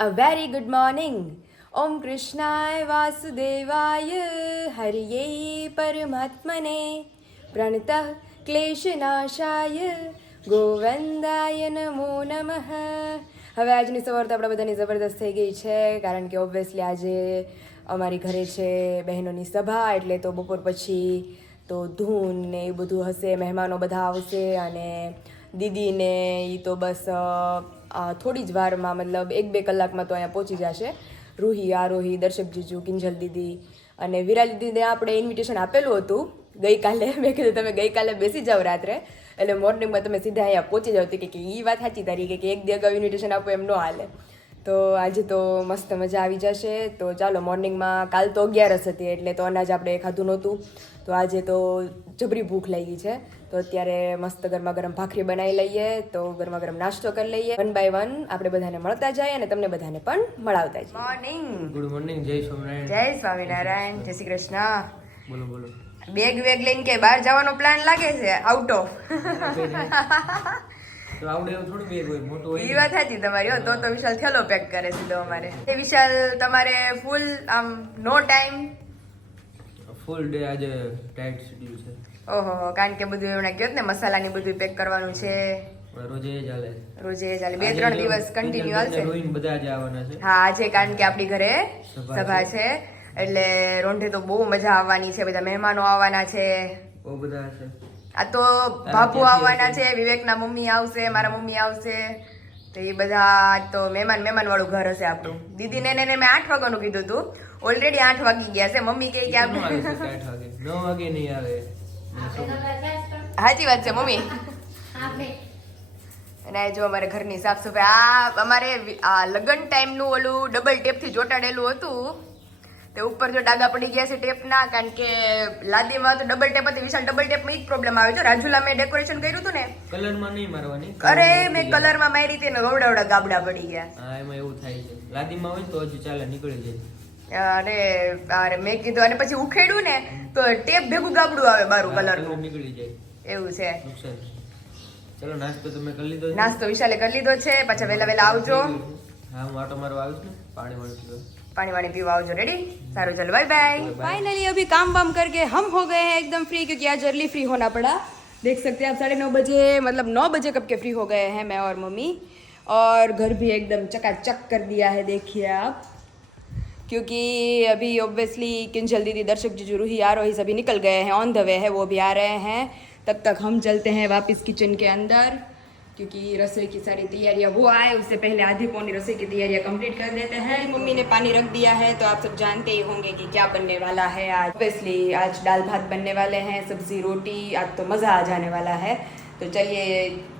A very good morning. Om Krishnaya Vasudevaya Hariye Paramatmane Pranatah Kleshanashaya Govindaya Namo Namaha. હવે આજની સવાર તો આપણા બધાની જબરદસ્ત થઈ ગઈ છે, કારણ કે ઓબ્વિયસલી આજે અમારી ઘરે છે બહેનોની સભા, એટલે તો બપોર પછી તો ધૂન ને એ બધું હશે, મહેમાનો બધા આવશે અને દીદીને એ તો બસ થોડી જ વારમાં, મતલબ 1-2 કલાકમાં તો અહીંયા પહોંચી જશે. રૂહી, આરોહી, દર્શક જીજુ, કિંજલ દીદી અને વિરાજ દીદીને આપણે ઇન્વિટેશન આપેલું હતું ગઈકાલે. મેં કીધું તમે ગઈકાલે બેસી જાઓ રાત્રે, એટલે મોર્નિંગમાં તમે સીધા અહીંયા પહોંચી જાઓ. કે એ વાત સાચી તારી, કે 1 દી અગાઉ ઇન્વિટેશન આપો એમ ન હાલે. તો આજે તો મસ્ત મજા આવી જશે. તો ચાલો, મોર્નિંગમાં કાલ તો 11 હતી એટલે તો અનાજ આપણે ખાધું નહોતું, તો આજે તો જબરી ભૂખ લાગી છે. તો અત્યારે મસ્ત ગરમા ગરમ ભાખરી બનાવી લઈએ, તો ગરમા ગરમ નાસ્તો કરી લઈએ. 1 by 1 આપણે બધાને મળતા જાય અને તમને બધાને પણ મળાવતા જાય. મોર્નિંગ, ગુડ મોર્નિંગ, જય સ્વામિનારાયણ. જય સ્વામિનારાયણ, જય શ્રી કૃષ્ણ. બોલો બોલો. બેગ લઈને કે બહાર જવાનો પ્લાન લાગે છે? આઉટ ઓફ તો આવડે એવું થોડું બેગ હોય, મોટું હોય. એ વાત સાચી તમારી. હો તો વિશાલ થેલો પેક કરે સીધો અમારે. એ વિશાલ તમારે ફૂલ આમ નો ટાઈમ, ફૂલ ડે આજે ટાઈટ શેડ્યુલ છે. ઓહો, કારણ કે બધું એમણે કહ્યું ને મસાલાની બધું પેક કરવાનું છે. રોજે ચાલે 2-3 દિવસ કન્ટિન્યુ હાલશે. બધા જ આવવાના છે. હા, આજે કારણ કે આપણી ઘરે સભા છે, એટલે રોંઢે તો બહુ મજા આવવાની છે. બધા મહેમાનો આવવાના છે, બહુ બધા છે. આ તો બાપુ આવવાના છે, વિવેકના મમ્મી આવશે, મારા મમ્મી આવશે. તો એ બધા તો મહેમાન વાળું ઘર હશે આપણું. દીદીને મેં 8 વાગ્યાનું કીધું હતું, ઓલરેડી 8 વાગી ગયા છે. મમ્મી કહે કે આપણે 9 વાગે નહીં આવે. સાચી વાત છે મમ્મી. અને જો અમારે ઘરની સાફ સફાઈ, આ અમારે આ લગ્ન ટાઈમનું ઓલું ડબલ ટેપથી ચોંટાડેલું હતું, તે ઉપર જો ડાઘા પડી ગયા છે ટેપના, કારણ કે લાદીમાં તો ડબલ ટેપ હતી. વિશાલ, ડબલ ટેપમાં એક પ્રોબ્લેમ આવે છે. રાજુલા મેં ડેકોરેશન કર્યું હતું ને, કલરમાં નહીં મારવાની. અરે મેં કલરમાં મારી હતી ને ગવડાવડા ગાબડા પડી ગયા. હા, એમાં એવું થાય છે. લાદીમાં હોય તો હજી ચાલે, નીકળી જાય. અરે મેં કીધું, અને પછી ઉખેડ્યું ને તો ટેપ ભેગું ગાબડું આવે બારું કલરનું, નીકળી જાય. એવું છે. ચલો, નાસ્તો તમે કરી લીધો? નાસ્તો વિશાલે કરી લીધો છે. પાછા વેલા આવજો. હા, હું આટો મારવા આવું છું. पानी वानी पीवा आओ जो. रेडी? सारू, चलो बाय बाय. फाइनली अभी काम वाम करके हम हो गए हैं एकदम फ्री, क्योंकि आज अर्ली फ्री होना पड़ा. देख सकते हैं आप 9:30 बजे, मतलब 9 बजे कब के फ्री हो गए हैं मैं और मम्मी, और घर भी एकदम चकाचक कर दिया है, देखिए आप. क्योंकि अभी ऑब्वियसली किंजल दीदी, दर्शक जीजू, रूही, आरोही सभी निकल गए हैं, ऑन द वे है, वो भी आ रहे हैं. तब तक हम चलते हैं वापस किचन के अंदर, क्योंकि रसोई की सारी तैयारियां, वो आए उससे पहले आधी पौनी रसोई की तैयारियां कंप्लीट कर देते हैं. मम्मी ने पानी रख दिया है, तो आप सब जानते ही होंगे कि क्या बनने वाला है आज. ऑब्वियसली आज दाल भात बनने वाले हैं, सब्जी रोटी. आज तो मज़ा आ जाने वाला है. तो चलिए,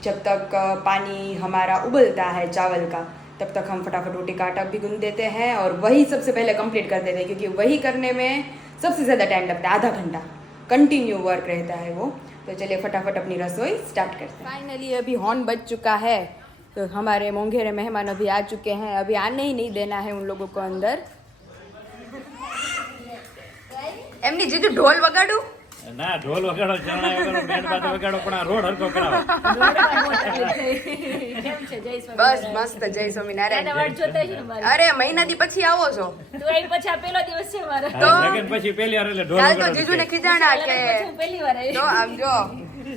जब तक पानी हमारा उबलता है चावल का, तब तक हम फटाफट रोटी का आटा भी गूंद देते हैं, और वही सबसे पहले कंप्लीट कर देते हैं, क्योंकि वही करने में सबसे ज़्यादा टाइम लगता है. आधा घंटा कंटिन्यू वर्क रहता है वो. तो चलिए फटाफट अपनी रसोई स्टार्ट करते हैं. फाइनली अभी हॉर्न बज चुका है, तो हमारे मोंघेरे मेहमान अभी आ चुके हैं. अभी आने ही नहीं देना है उन लोगों को अंदर. एमनी जीजू ढोल वगाड़ू ना, ढोल वगाड़ो, चरણા વગાડો, બેન્ડ બાજો વગાડો, પણ આ રોડ હરકો કરાવો. બસ મસ્ત. જય સ્વામિનારાયણ. અરે મહિનાથી પછી આવો છો? તો એ પછી આ પહેલો દિવસ છે મારો. તો લગન પછી પહેલી વાર એટલે ઢોલ કાલ તો જીજુને ખીજાણા કે પહેલી વાર આવી. તો આમ જો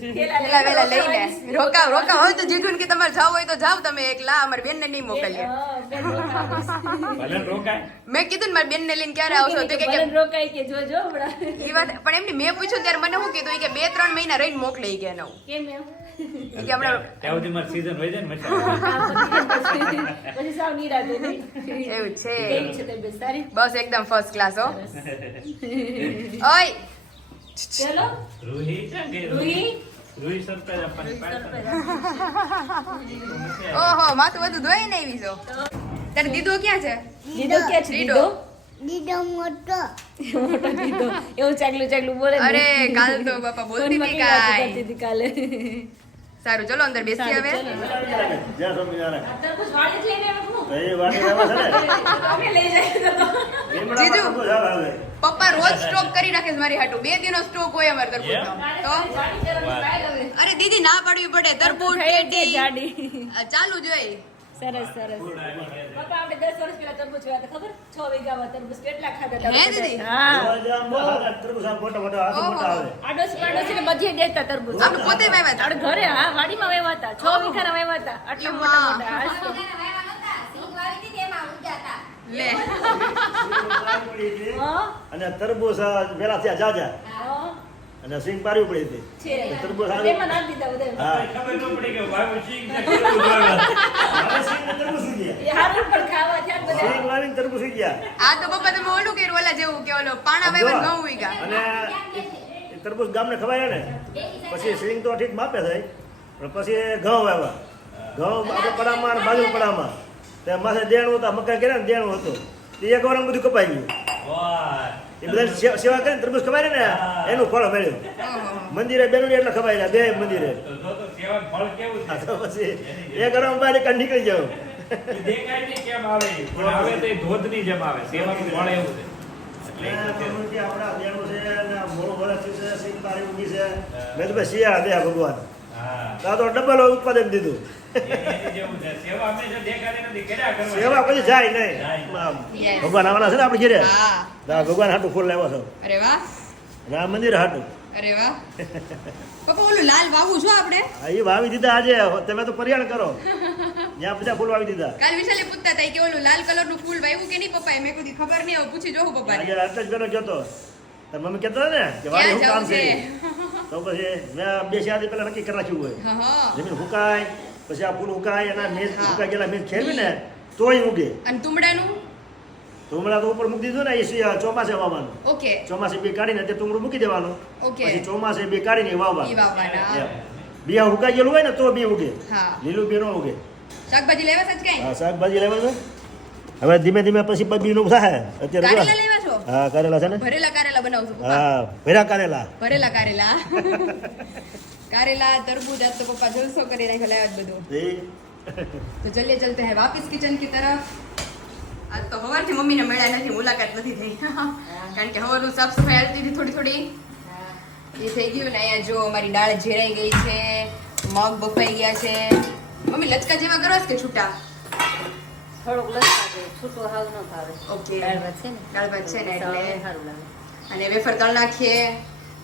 વેલા લઈને રોકાવ હોય તો જીજુને કે તમારે જાવ હોય તો જાવ તમે એકલા, અમારી બેનને નહીં મોકલીએ. ભલે રોકાય. મેં કીધું ને મારી બેનને લઈને ક્યારે આવશો, તો કે રોકાય કે જોજો હમણાં. એ વાત પણ એમની મેં પૂછ્યું ત્યારે મને શું કીધું કે 2-3 મહિના રહીને મોકલી ગયા નવું. કેમ એમ? કે હમણાં ત્યાં સુધી મારી સીઝન હોય જાય ને પછી સાવ નિરાતે નહીં. એવું છે. કેવી છે તબિયત? સારી? બસ એકદમ ફર્સ્ટ ક્લાસ. હો ઓય ચલો રૂહી છે કે રૂહી સરપ્રાઈઝ આપવાની પાડ. ઓહો, માથું બધું ધોઈ ને આવી છો. તારે દીદો ક્યાં છે? દીદો ક્યાં છે? દીદો મોટો દીદો એવું ચાગલું બોલે. અરે કાલ તો બાપા બોલતી હતી કાઈ. કાલે. સારું, ચલો અંદર બેસી હવે. જય સ્વામિનારાયણ. તરબૂચ વાળી લઈને આવ્યો હું. તો એ વાડી લેવા છે ને, અમે લઈ જાય તો જીજુ પપ્પા રોજ સ્ટોક કરી રાખે છે મારી હાટુ. 2 દિનનો સ્ટોક હોય અમાર તરબૂચનો. તો અરે દીદી ના પાડવી પડે. તરબૂચ ટેટી જાડી ચાલુ જોઈ. સરસ સરસ પપ્પા આપણે 10 વર્ષ પહેલા તરબૂચ વાવ્યા હતા, ખબર 6 વીઘામાં તરબૂચ કેટલા ખાધા હતા હે દીદી? હા તરબૂચ આ મોટા મોટા આ તો મોટા આવે આડોશી ને બધીએ દેતા તરબૂચ આપણે પોતે વાવ્યા હતા. આપણે ઘરે હા વાડીમાં વાવ્યા હતા 6 વીઘાના વાવ્યા હતા આટલા મોટા મોટા હા. લે હા અને તરબૂચ પેલા થયા જાજા હા અને સિંગ પારવી પડી હતી છે તરબૂચ આવી એમાં નાખી દીધા બધા હા ખબર ન પડી કે વાવ સિંગ ને કેવું વાવ્યા. હવે સિંગ ને તરબૂચ થઈ ગયા એ હારું પણ ખાવા થયા બધા સિંગ વાવીને તરબૂચ થઈ ગયા આ તો પપ્પા તમે ઓલું કર્યું ઓલા જેવું કે ઓલો પાણા વાવ્યા ઘઉં ઉગ્યા. અને એ તરબૂચ ગામને ખવાય ને પછી સિંગ તો ઠીક માપે થાય પણ પછી ઘઉં વાવ્યા ઘઉં આપણે પડામાં અને બાજુ પડામાં તે માથે દેણું હતા મકાઈ કર્યા ને દેણું હતું તે એક વાર બધું કપાઈ ગયું વાહ. એ બધા સેવા કરીને તરબૂચ ખવાય ને એનું ફળ મળ્યું મંદિરે બેનું એટલે ખવાય રહ્યા બે મંદિરે તો સેવાનું ફળ કેવું આ છે? તો પછી એક ગરમ બહાર કાઢી નીકળી જાવ એ દેખાય નહીં કેમ આવે એ. પણ આવે તો એ ધોધની જેમ આવે સેવાનું ફળ એવું છે એટલે એ તો છે. આપણા દેણું છે ને મોડું વરસ છે સિંગ પારી ઉગી છે મેં તો ભાઈ શિયાળા દે ભગવાન હા તો ડબલ ઉત્પાદન દીધું એની જેવું છે સેવા હંમેશા દેખાતી નથી કર્યા કરવાની. સેવા પછી જાય નહીં આમ Yes. ભગવાન આવવાના છે ને આપણે ઘેરે હા. તો આ ભગવાન હાટું ફૂલ લાવ્યો છો અરે વાહ અને આ મંદિર હાટું અરે વાહ પપ્પા ઓલું લાલ વાવું છો આપણે આ એ વાવી દીધા આજે તમે તો પર્યાણ કરો જ્યાં બધા ફૂલ વાવી દીધા કાલ વિશાલે પૂછતા હતા કે ઓલું લાલ કલરનું ફૂલ વાવ્યું કે નહીં પપ્પાએ મેં કીધું ખબર નહીં હવે પૂછી જોઉં પપ્પાને આજે આટલા જ પેલો જતો તાર મમ્મી કહેતો ને કે વાડી શું કામ છે તો પછી મેં 2 4 દી પહેલા નક્કી કરી રાખ્યું હોય હા હા જમીન હુકાય પછી આ ફૂલ હુકાય એના મેજ હા. હુકાઈ ગયેલા મેજ ખેરવી ને તોય ઉગે અને તુમડાનું તો હમણાં તો ઉપર મૂકી દીધું ને એ ચોમાસે વાવવાનું ઓકે ચોમાસે બી કાઢીને તે ટુંગળું મૂકી દેવાનું ઓકે. પછી ચોમાસે બી કાઢીને ઈ વાવવાનું વાવવાના. એમ. બિયા હુકાઈ ગયેલું હોય ને તો બી ઉગે હા લીલું બી ન ઉગે શાકભાજી લેવા છે કઈ હા શાકભાજી લેવા છે હવે ધીમે ધીમે પછી બીનું થાય અત્યારે કારેલા જો. લેવા છો હા કારેલા છે ને ભરેલા કારેલા બનાવશું પપ્પા હા ભેરા કારેલા ભરેલા કારેલા કારેલા તરબૂજ આજ તો પપ્પા જલસો કરી નાખ્યો લાવ્યા જ બધું એ तो चलिए चलते हैं वापस किचन की तरफ आज तो हवारથી મમ્મીને મળ્યા નથી મુલાકાત નથી થઈ કારણ કે હવાનું સાફ સફાઈ હાલતી હતી થોડી થોડી એ થઈ ગયું ને અહીંયા જો અમારી દાળ ઝેરાઈ ગઈ છે મગ બફાઈ ગયા છે મમ્મી લચકા જેવા કરો છો કે છૂટા થોડુંક લસકા છે છૂટું હાવ ન ભાવે ઓકે દાળ ભાત છે ને દાળ ભાત છે ને એટલે સારું લાગે અને વેફર તળ નાખીએ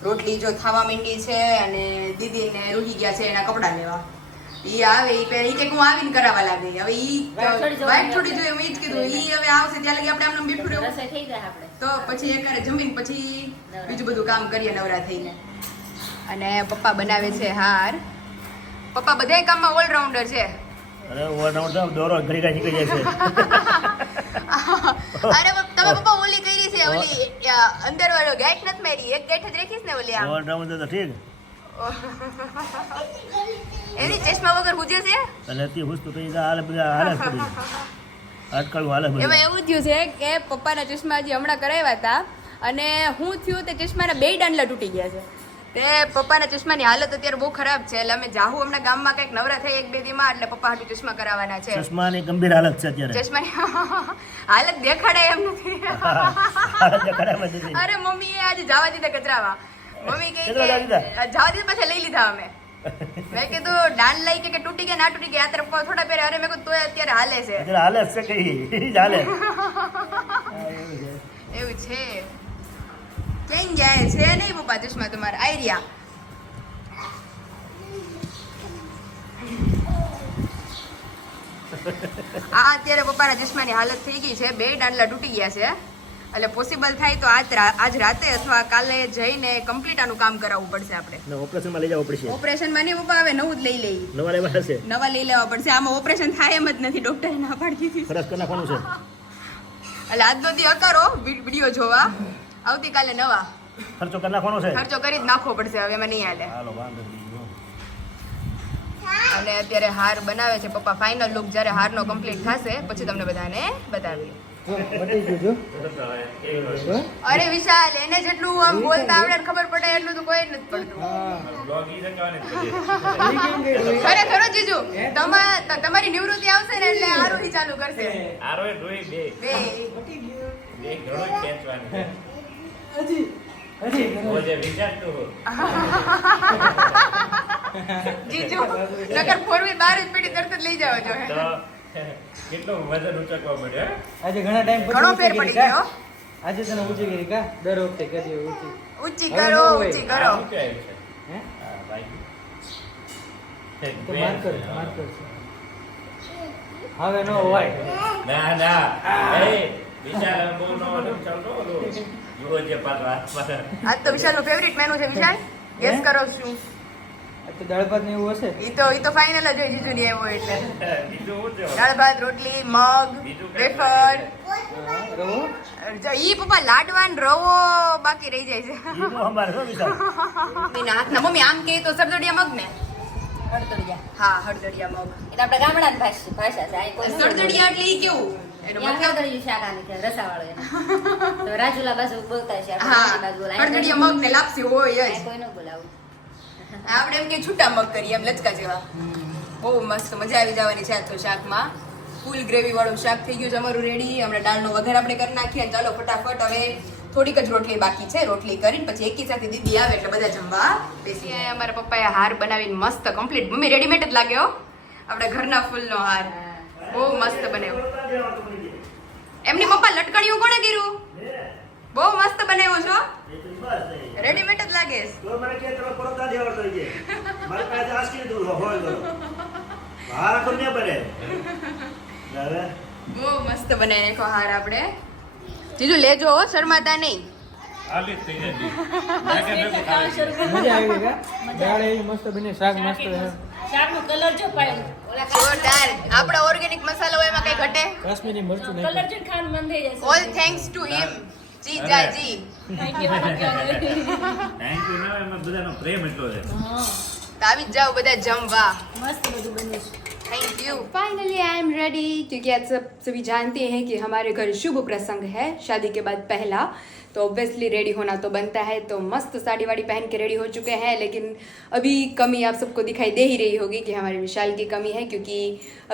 રોટલી જો થાવા માંડી છે અને દીદીને રૂહી ગયા છે એના કપડાં લેવા ઈ આવે ઈ પહેલા ઈ કે હું આવીને કરાવવા લાગી હવે ઈ વાઈટ થોડી જોઈએ મેં જ કીધું ઈ હવે આવશે ત્યાં લગી આપણે આમને બેઠું રહેવું રસોઈ થઈ જાય આપણે તો પછી એકારે જમીન પછી બીજું બધું કામ કરીએ નવરા થઈને અને પપ્પા બનાવે છે હાર પપ્પા બધાય કામમાં ઓલરાઉન્ડર છે અરે ઓવરનાઉટ તો દોરો ઘડી ઘડી નીકળી જાય અરે તમે પપ્પા ઓલી કરી છે ઓલી અંદર વાળો ગાંઠ નથી મારી એક ગાંઠ જ રાખીશ ને ઓલી છે આમ ઓવરનાઉટ તો ઠીક એની ચશ્મા વગર હુજે છે અને તે હુસતું તો હાલે બધા હાલે જ પડી આજકાલ હાલે એમાં બધું એવું થયું છે કે પપ્પાના ચશ્મા હજી હમણાં કરાવ્યા હતા અને હું થયું તે ચશ્માના 2 દાંડલા તૂટી ગયા છે તે પપ્પાના ચશ્માની હાલત અત્યારે બહુ ખરાબ છે એટલે અમે જાહુ હમણાં ગામમાં કંઈક નવરા થઈ 1-2 દીમાં એટલે પપ્પા હાટુ ચશ્મા કરાવવાના છે ચશ્માની ગંભીર હાલત છે અત્યારે ચશ્માની હાલત દેખાડાય એમ નથી હાલત દેખાડામાં જતી. અરે મમ્મી એ આજે જવા દીધા કચરાવા મમ્મી કહે કચરા જવા દીધા? કે જવા દીધા પછી લઈ લીધા અમે મેં કીધું દાંડ લઈ કે તૂટી ગયા ના તૂટી ગયા આ તરફ થોડા પહેરે અરે મેં કીધું તોય અત્યારે હાલે છે અત્યારે હાલે જ છે કઈ ઈ જ હાલે એવું છે ક્યાં ગયા છે નહીં પપ્પા ચશ્મા તમારા આઈરિયા આ અત્યારે પપ્પાના ચશ્માની હાલત થઈ ગઈ છે 2 દાંડલા તૂટી ગયા છે એટલે પોસિબલ થાય તો આજ રાતે અથવા કાલે જઈને કમ્પ્લીટ આનું કામ કરાવવું પડશે આપણે ને ઓપરેશનમાં લઈ જવું પડશે ઓપરેશનમાં નહીં પપ્પા હવે નવું જ લઈ લઈ નવા લેવા હશે નવા લઈ લેવા પડશે આમાં ઓપરેશન થાય એમ જ નથી ડોક્ટરે ના પાડી દીધી ખરસ કરી નાખવાનું છે એટલે આજનો દી અકારો વિડીયો જોવા આવતીકાલે નવા ખર્ચો કરી નાખવાનો છે ખર્ચો કરી જ નાખવો પડશે હવે એમાં નહીં હાલે હાલો વાંધો નહીં અને અત્યારે હાર બનાવે છે પપ્પા ફાઇનલ લુક જ્યારે હારનો કમ્પ્લીટ થશે પછી તમને બધાને બતાવીએ અરે વિશાલ એને જેટલું આમ બોલતા આવડે ને ખબર પડે એટલું તો કોઈ નથી પડતું બ્લોગ ઈ રચવાની જ છે. ખરેખર હો જીજુ તમારી નિવૃત્તિ આવશે ને એટલે આરોહી ચાલુ કરશે આરોય ડોઈ બે બે ઘણો જ ખેંચવાની છે. ઓજે વિચારતો હો. જીજુ નકર 4 વ્હીલ બહાર જ પડી તરત જ લઈ જાવ જો તો કેટલો વજન ઉચકવા મળ્યો હે? આજે ઘણા ટાઈમ પછી ઘણો ફેર ઊંચી પડી કરી કા? ગયો આજે તને ઊંચી કરી કા દર વખતે કરી ઊંચી ઊંચી હવે કરો ન હોય. ઊંચી આ કરો શું કહેવાય છે? હે આ ભાઈ. તો માર્કર હવે નો હોય ના ના એ વિશાલ બહુ નો ચાલતો જુઓ જે પાછા આજ તો વિશાલનું ફેવરિટ મેનુ છે વિશાલ ગેસ હે? કરો શું આ તો દાળ ભાત ને એવું હશે ઈ તો ફાઇનલ જ હોય જીજુ ની આવ્યો એટલે બીજું શું છે? દાળ ભાત રોટલી મગ બીજું કઈ વેફર હા, રવો ઈ પપ્પા લાડવાન રવો બાકી રહી જાય છે ઈ તો અમારે શું વિચાર મમ્મીના હાથના મમ્મી આમ કહે તો સરદડિયા મગ ને હળદળિયા. હા હળદડિયા મગ એટલે આપણે ગામડાની ભાષા છે. આ કોઈ ન બોલે. સરદડિયા એટલે ઈ કેવું એનો ત્યાં મતલબ હળદળિયું શાક આને કહે, રસાવાળું એને. તો રાજુલા બાજુ બોલતા છે, આપણે હા રાજુલા બાજુ બોલાય. હળદડિયા મગ ને લાપસી હોય જ આ કોઈ ન બોલાવું. આપણે એમ કે છૂટા મગ કરીએ એમ લચકા જેવા બહુ મસ્ત મજા આવી જવાની છે આજ તો શાકમાં ફૂલ ગ્રેવી વાળું શાક થઈ ગયું છે અમારું રેડી હમણાં દાળનો વઘાર આપણે કરી નાખીએ અને ચાલો ફટાફટ હવે થોડીક જ રોટલી બાકી છે રોટલી કરીને પછી એકી સાથે દીદી આવે એટલે બધા જમવા બેસી જાય અમારા પપ્પાએ હાર બનાવીને મસ્ત કમ્પ્લીટ મમ્મી રેડીમેડ જ લાગ્યો આપણા ઘરના ફૂલનો હાર બહુ મસ્ત બનાવ્યો એમની પપ્પા લટકણિયું કોણે કર્યું બહુ મસ્ત બનાવ્યો છો રેડીમેડ જ લાગે છે. તો મને કે તમે પરોતા જ આવડતો હોય છે મારે પાસે આસ્કી દૂર હોય તો બહાર તો ન બને હવે બહુ મસ્ત બનાવી નાખ્યો હાર આપણે જીજુ લેજો હો શરમાતા નહીં આલી જ થઈ જાય બસ એટલે ખાવા શરૂ કરી. મજા આવી કા દાળ એવી મસ્ત બની શાક મસ્ત છે. શાકનો કલર જો પાડ્યો. ઓલા જોરદાર આપણા ઓર્ગેનિક મસાલો હોય એમાં કઈ ઘટે કાશ્મીરી મરચું કલર નાખ્યું જો ખાવાનું મન થઈ જશે. ઓલ થેન્ક્સ ટુ હિમ જી જાજી Thank you, thank you. Thank you ના એમાં બધાનો પ્રેમ એટલો છે હા, તો આવી જ જાઓ બધા जमवा મસ્ત બધું બન્યું છે. Thank you finally I am ready क्योंकि आप सब सभी जानते हैं कि हमारे घर शुभ प्रसंग है शादी के बाद पहला तो ऑब्वियसली रेडी होना तो बनता है तो मस्त साड़ी वाड़ी पहन के रेडी हो चुके हैं लेकिन अभी कमी आप सबको दिखाई दे ही रही होगी कि हमारे विशाल की कमी है क्योंकि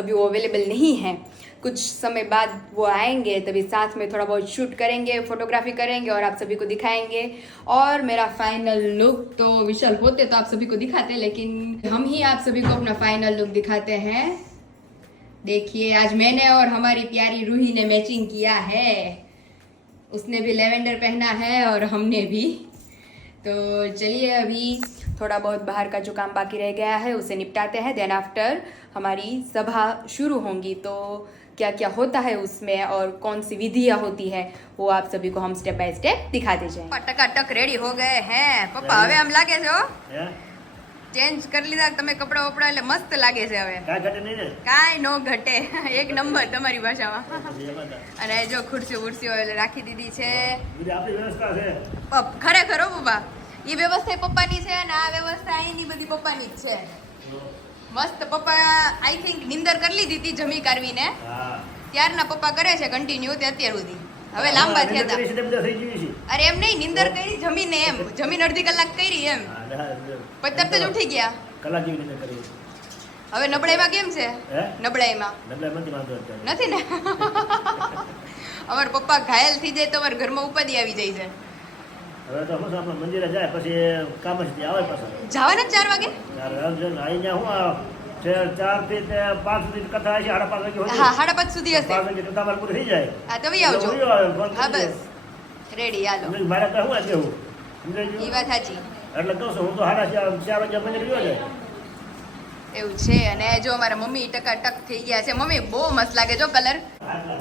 अभी वो अवेलेबल नहीं है कुछ समय बाद वो आएंगे तभी साथ में थोड़ा बहुत शूट करेंगे फोटोग्राफी करेंगे और आप सभी को दिखाएंगे और मेरा फाइनल लुक तो विशाल होते तो आप सभी को दिखाते लेकिन हम ही आप सभी को अपना फाइनल लुक दिखाते हैं देखिए आज मैंने और हमारी प्यारी रूही ने मैचिंग किया है उसने भी लेवेंडर पहना है और हमने भी तो चलिए अभी थोड़ा बहुत बाहर का जो काम बाकी रह गया है उसे निपटाते हैं देन आफ्टर हमारी सभा शुरू होंगी तो क्या क्या होता है उसमें और कौन सी विधियाँ होती है वो आप सभी को हम स्टेप बाय स्टेप दिखाते जाएंगे टकाटक रेडी हो गए हैं पप्पा હવે આમ લાગે છે હો હે ચેન્જ કરી લીધા તમે કપડા વપડા એટલે મસ્ત લાગે છે હવે કાંઈ ઘટે નહીં ને કાંઈ નો ઘટે એક નંબર તમારી ભાષામાં પછી એમાં તો અને જો ખુરશીઓ બુરશીઓ એટલે રાખી દીધી છે બીજી આપણી વ્યવસ્થા છે ખરેખર હો પપ્પા એ વ્યવસ્થા પપ્પાની છે અને આ વ્યવસ્થા અહીંની બધી પપ્પાની જ છે મસ્ત પપ્પા આઈ થિંક નિંદર કરી લીધી હતી જમી કારવીને હા ત્યારના પપ્પા કરે છે કન્ટિન્યુ તે અત્યાર સુધી હવે લાંબા થયા હતા બધા થઈ ગયું છે અરે એમ નહીં નિંદર કરી જમીને એમ જમીન અડધી કલાક કરી એમ હા પછી તરત જ ઉઠી ગયા કલાક જેવી રીતે કરી હવે નબળાઈમાં કેમ છે હે નબળાઈમાં ડબલા નથી વાંધો અત્યારે નથી ને અમારા પપ્પા ઘાયલ થઈ જાય તો અમારા ઘરમાં ઉપાધિ આવી જાય છે હવે તો શું છે, આપણે મંદિરે જાય પછી કામ જ આવે પાછા જવાના 4 વાગે અહીંયા હું 4 થી 5 સુધી કથા છે 5:30 વાગે હોય હા 5:30 સુધી હશે 5 વાગે કથા મારે પૂરી થઈ જાય હા તો વી આવજો તો આવ્યો, ફોન હા કરી બસ રેડી હાલો દો. મારે તો શું આજે હું સમજાઈ ઈ ગયું? વાત સાચી એટલે કહું છું હું તો 4:30 વાગે મંદિર ગયો છે એવું છે અને જો અમારા મમ્મી ટકાટક થઈ ગયા છે મમ્મી બહુ મસ્ત લાગે જો કલર આને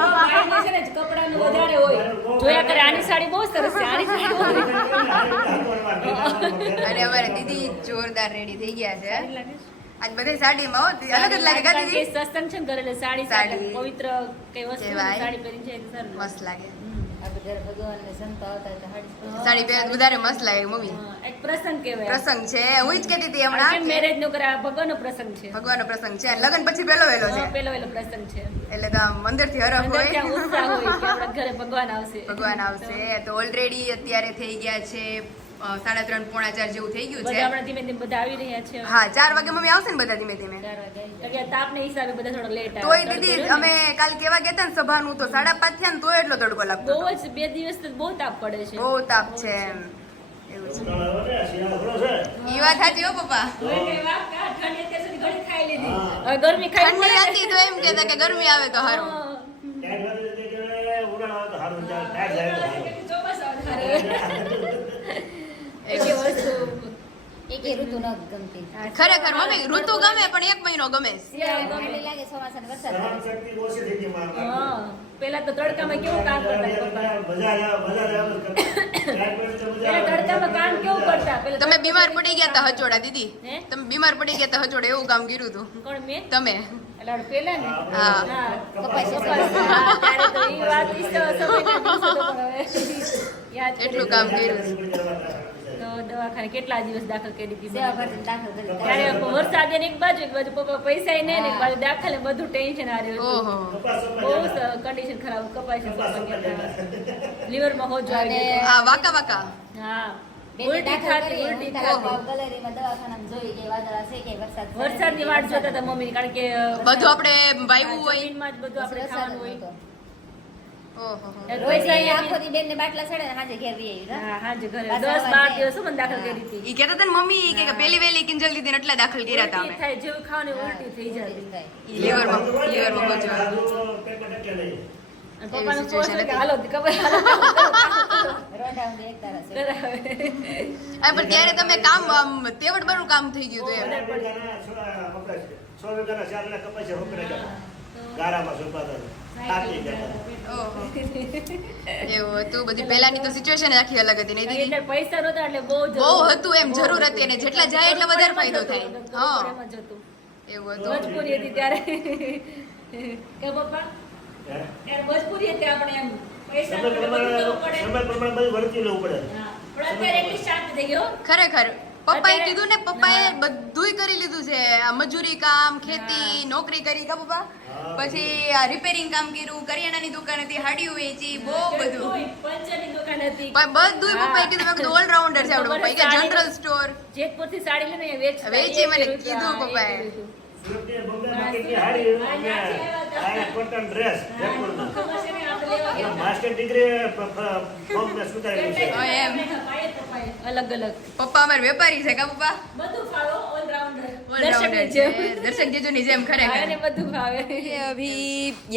બહુ બાયને છે ને કપડાનું વધારે હોય. જોયા કરે આની સાડી બહુ સરસ છે, આની સાડી બહુ સરસ અને અમારા દીદી જોરદાર રેડી થઈ ગયા છે સારી લાગે છે. આજ બધી સાડીમાં હો અલગ જ લાગે કા કારણ કે દીદી સત્સંગ છે ને ઘરે એટલે સાડી સાડી. સાડી પવિત્ર કઈ વસ્તુ કહેવાય. સાડી પહેરીને જાય તો સારું લાગે. મસ્ત લાગે આપણે ઘરે ભગવાનને સંતો આવતા હોય તો સાડી પહેરે તો વધારે મસ્ત લાગે મમ્મી હા, એક પ્રસંગ કહેવાય. પ્રસંગ છે હું જ કહેતી હતી કેમ હમણાં મેરેજ નો કરે આ ભગવાનનો પ્રસંગ છે. ભગવાનનો પ્રસંગ છે અને લગ્ન પછી પહેલો વહેલો છે હા, પેલો પેલો પ્રસંગ છે. એટલે તો આમ અંદરથી હરખ અંદર ત્યાં હોય ઉત્સાહ હોય કે આપણા ઘરે ભગવાન આવશે. ભગવાન આવશે તો ઓલરેડી અત્યારે થઈ ગયા છે 3:30 પોણા 4 જેવું થઈ ગયું બધા છે હમણાં ધીમે ધીમે બધા આવી રહ્યા છે. હા 4 વાગે મમ્મી આવશે ને બધા ધીમે ધીમે 4 વાગે. અત્યારે તાપને હિસાબે બધા થોડો લેટ આવે. તોય તડકો દીદી રહ્યો ને. અમે કાલ કેવા ગયા હતા ને સભાનું તો 5:30 થયા ને તોય એટલો તડકો લાગતો બહુ હતો. જ 2 દિવસ તો બહુ તાપ પડે છે. બહુ તાપ છે એમ એવું છે શિયાળો છે ઈ વાત સાચી હો પપ્પા હવે કઈ વાત કા ઠંડી અત્યાર સુધી ઘડી થાય ખાઈ લીધી હવે ગરમી ખાઈ ઠંડી હતી તો એમ કહેતા કે ગરમી આવે તો સારું. ટાઈટ વાળી રીતે કે ઉનાળો આવે તો સારું જાય, ટાઈટ જાય તો સારું. એકે વસ્તુ એકે ઋતુ ન ગમતી. ખરેખર મમ્મી ઋતુ ગમે પણ એક મહિનો ગમે. શિયાળો ઠંડી ગમે. લાગે ચોમાસાનો વરસાદ સહન પડે. શક્તિ ઓછી થઈ ગઈ મારા હા પેલા તો તડકામાં કેવું કામ કરતા પપ્પા. પેલા તડકામાં કામ કેવું કરતા પેલા તમે બીમાર પડી ગયા તા હચોડા દીદી, હે? તમે બીમાર પડી ગયા તા હચોડા એવું કામ કર્યું હતું કોણ મેં તમે. એટલે આપણે પેલા ને હા. હા કપાસ હા, ત્યારે તો ઈ વાત સમયના દિવસો તો પણ હવે યાદ કરી એટલું કામ કર્યું. તો દવાખાને કેટલા દિવસ દાખલ કરી હતી સેવા ભારતી દાખલ કરી. ત્યારે વરસાદ એને એક બાજુ પપ્પા પૈસા ને એક બાજુ દાખલ ને બધું ટેન્શન આવ્યું ઓહો. બહુ કન્ડિશન ખરાબ કપાય છે લીવરમાં હોજો આવી ગયો આ વાકા વાકા. હા બેને ઉલટી દાખલ થાતી કરી, ઉલટી તારા થાતી બાપ ગલેરીમાં દવાખાનામાં જોઈ કે વાદળા છે કે વરસાદ પડે. વરસાદની વાટ જોતા હતા મમ્મી કારણ કે બધું આપણે વાવ્યું હોય. જમીનમાં જ બધું આપણે વરસાદ ખાવાનું હોય નહોતો. ઓહો. એટલે રોજ પૈસા અહીંયા અહીંયા આખો દી બેનને બાટલા ચડે ને સાંજે ઘેર વી આવી, હા હાજે ઘરે પાછા 10-12 સવારે દિવસ મને દાખલ કરી હતી ઈ કહેતા હતા ને મમ્મી ઈ કે પેલી વેલી કિંજલ દીદી એટલે દાખલ કર્યા હતા ઉલટી અમે. થાય જેવું ખાવાનું ઉલટી થઈ જાય ઈ લીવરમાં લીવરમાં બચવા. અને પપ્પાનું situation પોસ્ટ કે હતી. હાલો ખબર રોંઢા ઊંધે એક તારા છે. આ પણ ત્યારે તમે કામ આમ તેવડબરું કામ થઈ ગયું હતું એમ. 100 વીઘાના 4 લાખ કપાસ રોકડા ગારામાં સુપાતા થાકી ગયા. ઓહો. એવું હતું બધી પહેલાની તો સિચ્યુએશન આખી અલગ હતી નહીં દીદી. એટલે પૈસા નહોતા એટલે બહુ બહુ હતું એમ જરૂર હતી અને જેટલા જાય એટલો વધારે ફાયદો થાય. હા એમ જ હતું એવું હતું. મજબૂરી હતી ત્યારે કે પપ્પા હે? ત્યારે મજબૂરી હતી આપણે એમ પૈસા સમય નહોતા, બધું કરવું પડે. પ્રમાણે બધું વર્તી લેવું પડે. હા. પણ અત્યારે એટલી શાંતિ થઈ ગયો ખરેખર પપ્પાએ અત્યારે- કીધું ને પપ્પાએ હા. બધુંય કરી લીધું છે. આ મજૂરી કામ, ખેતી, નોકરી કરી કા પપ્પા? હા. પછી આ રિપેરિંગ કામ કર્યું, કરિયાણાની દુકાન હતી, હાડીઓ વેચી, બહુ બધું. પંચરની દુકાન હતી પણ બધુંય હા. પપ્પાએ કીધું. મેં કીધું ઓલરાઉન્ડર છે આપણો પપ્પા. ઈ કે જનરલ સ્ટોર. જેતપુરથી સાડી લઈને વેચતા. વેચી મને એ કર્યું કીધું હતું, હા, એ પપ્પાએ. કર્યું હતું. સુરતની બોમ્બે માર્કેટની હાડી અને આ કોટન ડ્રેસ જયપુરના. ખબર છે ને આપણે લેવા ગયા. માસ્ટર ડિગ્રી ફોર્મને સુધારેલું છે. હા, એમ. અલગ અલગ પપ્પા અમારે વેપારી છે કા પપ્પા? બધું ફાવો ઓલરાઉન્ડર All-rounder દર્શકની જેમ. છે. દર્શક જીજુની જેમ હા, ખરેખર. એને બધું ફાવે अभी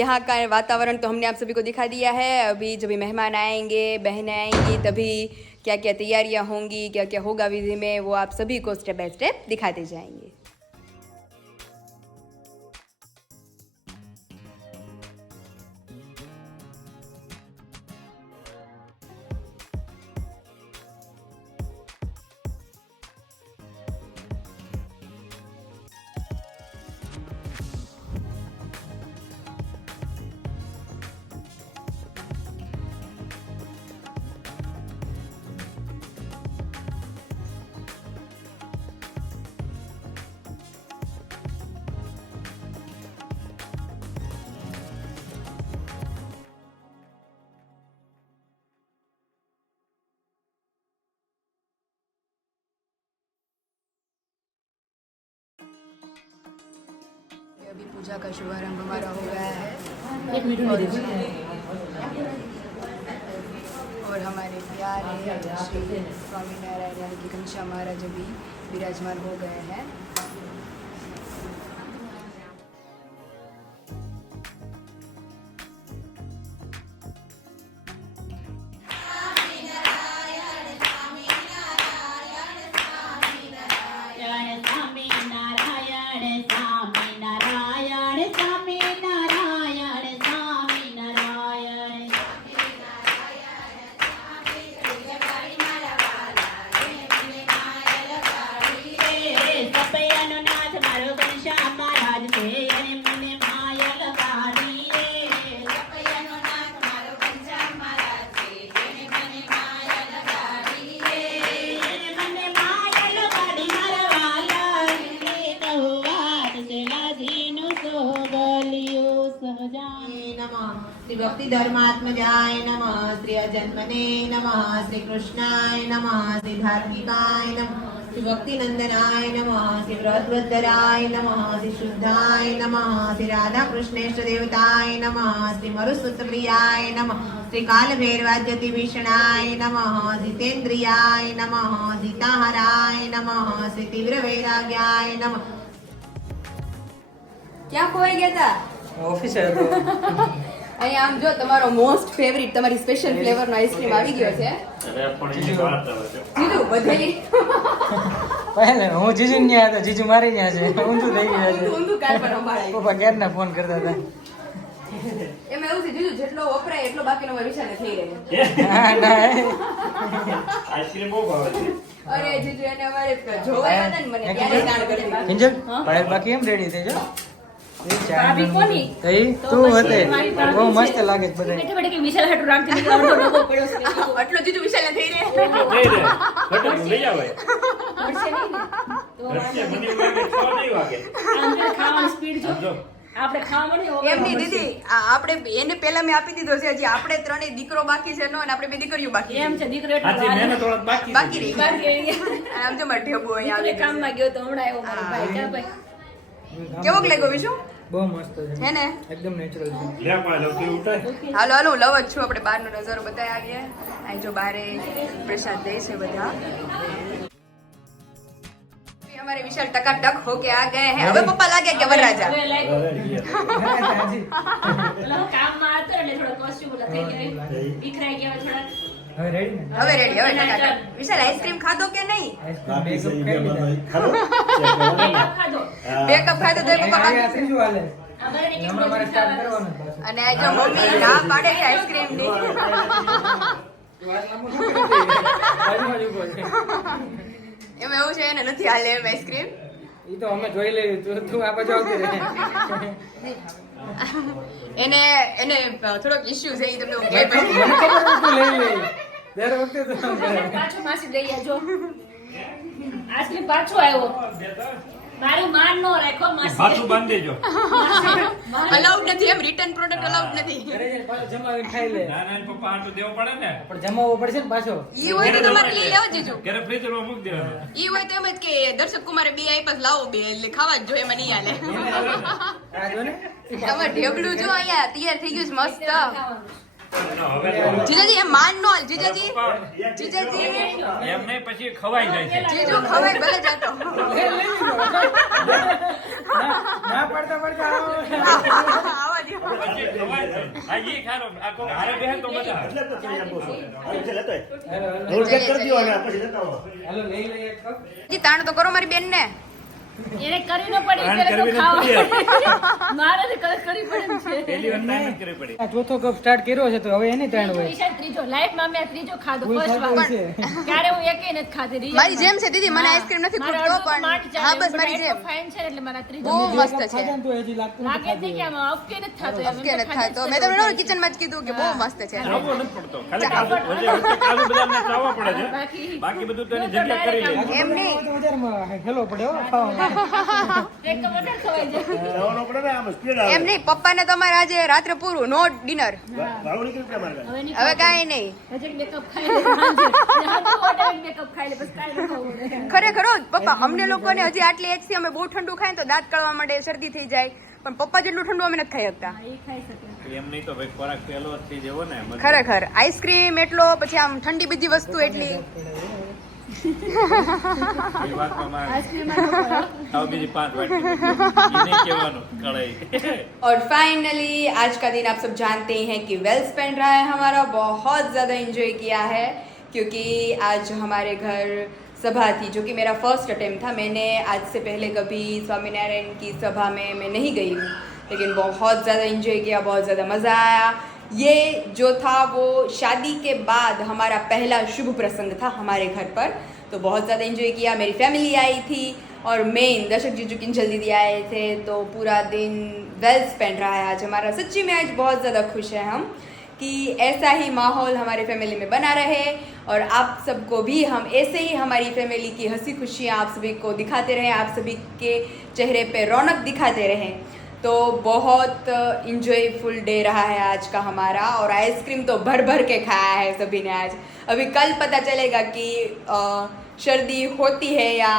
यहाँ का वातावरण तो हमने आप सभी को दिखा दिया है. अभी जब भी मेहमान आएंगे, बहनें आएंगी, तभी क्या क्या तैयारियां होंगी, क्या क्या होगा विधि में, वो आप सभी को स्टेप बाय स्टेप दिखाते जाएंगे. अभी पूजा का शुभारंभ हमारा हो गया है और हमारे प्यारे श्री स्वामीनारायण यानी कि घनश्याम महाराज अभी विराजमान हो गए हैं. श्री भक्ति धर्मात्मजाय नमः श्री अजन्मने नमः श्री कृष्णाय नमः श्री धार्मिकाय नमः श्री भक्ति नंदनाय नमः श्री बृहद्वद्धराय नमः श्री शुद्धाय नमः श्री राधा कृष्णेष्ट देवताय नमः श्री मरुसुतप्रियाय नमः श्री कालभैरवाद्यति भीषणाय नमः जितेन्द्रियाय नमः सीताहराय नमः श्री तीव्र वैराग्याय नमः ક્યાં ખોવાઈ ગયા હતા? ઓફિસે હતો. અહીંયા આમ જો તમારો મોસ્ટ ફેવરિટ તમારી સ્પેશિયલ ફ્લેવર નો આઈસ્ક્રીમ આવી ગયો છે. અરે પણ એની વાત આવે છે. જીજુ બધે પહેલે હું જીજુ ને ત્યાં હતો, જીજુ મારી ત્યાં છે. ઊંધું થઈ ગયા છે. ઊંધું કાર પર સંભાળાય. પપ્પા ક્યારના ફોન કરતા હતા. એમાં એવું છે જીજુ જેટલો વપરાય એટલો બાકીનો વિશાળે થઈ રહ્યો. હા, ના, આઈસ્ક્રીમ બહુ ભાવે છે. અરે જીજુ એને અમારે જોવાયા હતા ને મને ત્યારે જાણ કરી. કિંજલ પાયલ બાકી એમ રેડી થઈ જા. ભાભી કોની? તું હતે બહુ મસ્ત લાગે છે બધા. બેઠે બેઠે કે વિશાલ હાટુ રાખતી હતી, અડધો ડબ્બો પડ્યો છે. આટલો જીજુ વિશાળે થઈ રહ્યો. એટલે થઈ રહે. ઘટક લઈ આવે. પડશે નહીં ને? તો ઘટકે મને એવું લાગે 6 નહીં વાગે. આમ તો ખાવાની સ્પીડ જો. જો. આપણે ખાવા મળે એમ નહીં દીદી આપણે એને પેલા મેં આપી દીધો છે. હજી આપણે ત્રણેય દીકરો બાકી છે નો અને આપણે બે દીકરીઓ બાકી એમ છે. છે દીકરો એટલો આથી મહેનત થોડાક બાકી છે. બાકી રહી બાકી રહી ગયા. અને આમ જો મારો ઢેબુ અહીંયા દીકરો આવી ગયો કામમાં ગયો તો હમણાં આવ્યો મારો ભાઈ. ક્યાં ભાઈ? છે. કેવો લાગ્યો વિશુ બહુ મસ્ત છે હે ને? એકદમ નેચરલ છે. લે પાડો કે ઉઠાય. હાલો હાલો હું લવ જ છું. આપણે બહારનો નજારો બતાવી આવીએ. અહીં જો બારે પ્રસાદ દે છે બધા. हमारे विशाल टकाटक होके आ गए हैं. હવે પપ્પા લાગે કે વરરાજા. હવે લાગ્યો. હાજી. એટલે હું કામમાં હતો એટલે થોડો કોસ્ટ્યુમ ઓલા થઈ ગયા. વિખરાઈ ગયા થોડા. હવે રેડી ને હવે રેડી હવે ટકાટક. વિશાલ આઈસ્ક્રીમ ખાધો કે નહીં? આઈસ્ક્રીમ બે કપ ખાઈ લીધા. ખાધો? બે કપ ખાધો. 2 કપ ખાધો તો પપ્પા આ બાકી છે. ત્રીજું હાલે છે. અમારે ને કેમ હમણાં મારે રોજ સ્ટાર્ટ ખાવાનું? કરવાનું પાછું. અને આ જો મમ્મી ના પાડે છે આઈસ્ક્રીમ ની. વાત લાંબુ ન કરી દઈએ. બાજુમાં જ ઊભો છે. એમાં એવું છે એને નથી હાલે એમ આઈસ્ક્રીમ. ઈ તો અમે જોઈ લઈએ. તું આ બાજુ આવતી રહે. એને એને થોડોક ઇશ્યુ છે એ તમને હું કહી પછી. મને ખબર હોય તું લઈ લે. દર વખતે તો આમ કરે. પાછું માસી દઈ આવજો. આઈસ્ક્રીમ પાછો આવ્યો. મારું માન નો રાખો માસી. પાછું બાંધી દેજો. અલાઉડ નથી એમ રિટર્ન પ્રોડક્ટ અલાઉડ નથી. ઘરે જઈને પાછો જમાવીને ખાઈ લે. ના ના પપ્પા આટલું દેવું પડે ને. પણ જમાવવો પડશે ને પાછો. ઈ હોય તો તમારે લઈ લેવો જીજુ. ઘરે ફ્રીઝરમાં મૂકી દેવાનું. ઈ હોય તો એમ જ કે દર્શક કુમારે બે આપ્યા છે, લાવો બે એટલે ખાવા જ જોઈએ એમાં નહીં હાલે. આ જો ને. તમારે ઢેબલું જો અહીંયા તૈયાર થઈ ગયું છે મસ્ત. ના, હવે તો- જીજાજી એમ માન નો હાલ. જીજાજી જીજાજી એમ નહીં પછી ખવાઈ જાય છે. જીજુ ખવાય ભલે જાતો. ના પડતા પડતા આવો. આવા દો. પછી ખવાય જાય. આ ઈ ખારો આખો હારે બેહે તો મજા આવે. એટલે જ તો તમે આપો છો. હવે છે લેતો હોય. હાલો, હાલો. રોલ ચેક કરી દ્યો અને પછી લેતા આવો. હાલો લઈ લઈએ એક કપ. જી તાણ તો કરો મારી બેન ને. એને કરી ન પડી આન ત્યારે તો કરવી ખાવા. નથી. મારે તો કરી પડે ને છે. પહેલી વાર time જ કરવી પડી. આ ચોથો કપ સ્ટાર્ટ કર્યો છે તો હવે એની ત્રણ હોય. વિશાલ ત્રીજો લાઈફમાં મેં ત્રીજો ખાધો ફૂલ ફર્સ્ટ ખાતો વાર. હશે. ક્યારે હું એકેય નથી ખાધી રિયલ મારી જેમ છે દીદી મને આઈસ્ક્રીમ નથી ખૂટતો પણ હા બસ મારી જેમ. ફાઇન છે એટલે મારા ત્રીજો બહુ બે મસ્ત કપ છે. ખાધા ને તો હજી લાગતું લાગે નથી છે કે આમાં અફકે નથી થતો એમ. કે નથી થાય તો મેં તમને કિચનમાં જ કીધું કે બહુ મસ્ત છે. ચાવવો નથી પડતો. ખાલી કાજુ વચ્ચે કાજુ બદામને ચાવવા પડે છે. બાકી બધું તો એની જગ્યા કરી લે. એમ નહીં. તો વધારેમાં હેલો પડે હો ખાવામાં. એક તો વધારે ખવાઈ જાય. જવાનો પડે ને આમ સ્પીડ આવે. એમ નહીં પપ્પાને તમારે આજે રાત્રે પૂરું નો ડિનર. ભાડું નીકળી પડે મારે. હવે નહીં હવે કાંઈ નહીં. હજી બે કપ ખાઈ લે સાંજે. હાંજે હોટેલ બે કપ ખાઈ લે પછી કાલે ખાવું પડે. ખરેખર હો, પપ્પા અમને લોકોને હજી આટલી એજ થી અમે બહુ ઠંડુ ખાય ને તો દાંત કળવા માંડે શરદી થઈ જાય પણ પપ્પા જેટલું ઠંડુ અમે નથી ખાઈ શકતા. એ ખાઈ શકે. એમ નહીં તો ભાઈ ખોરાક પહેલો જ થઈ જવો ને. ખરેખર આઈસ્ક્રીમ એટલો પછી આમ ઠંડી બીજી વસ્તુ એટલી. એ વાતમાં મારે આઈસ્ક્રીમ માં ન પડે. આવો બીજી 5 વાટકી મૂકી. ઈ નહીં કહેવાનું કળાઈ. और फाइनली आज का दिन आप सब जानते ही हैं कि वेल स्पेंड रहा है हमारा. बहुत ज़्यादा एंजॉय किया है क्योंकि आज हमारे घर सभा थी जो कि मेरा फर्स्ट अटेम्प्ट था. मैंने आज से पहले कभी स्वामीनारायण की सभा में मैं नहीं गई हूँ लेकिन बहुत ज़्यादा एंजॉय किया, बहुत ज़्यादा मज़ा आया. ये जो था वो शादी के बाद हमारा पहला शुभ प्रसंग था हमारे घर पर तो बहुत ज़्यादा एंजॉय किया. मेरी फैमिली आई थी और मेन दर्शक जीजू किंजल दीदी आए थे तो पूरा दिन वेल स्पेंड रहा है आज हमारा. सच्ची में आज बहुत ज़्यादा खुश हैं हम कि ऐसा ही माहौल हमारे फैमिली में बना रहे और आप सबको भी हम ऐसे ही हमारी फैमिली की हंसी खुशियाँ आप सभी को दिखाते रहें, आप सभी के चेहरे पे रौनक दिखाते रहें. तो बहुत इंजॉयफुल डे रहा है आज का हमारा और आइसक्रीम तो भर भर के खाया है सभी ने आज. अभी कल पता चलेगा कि सर्दी होती है या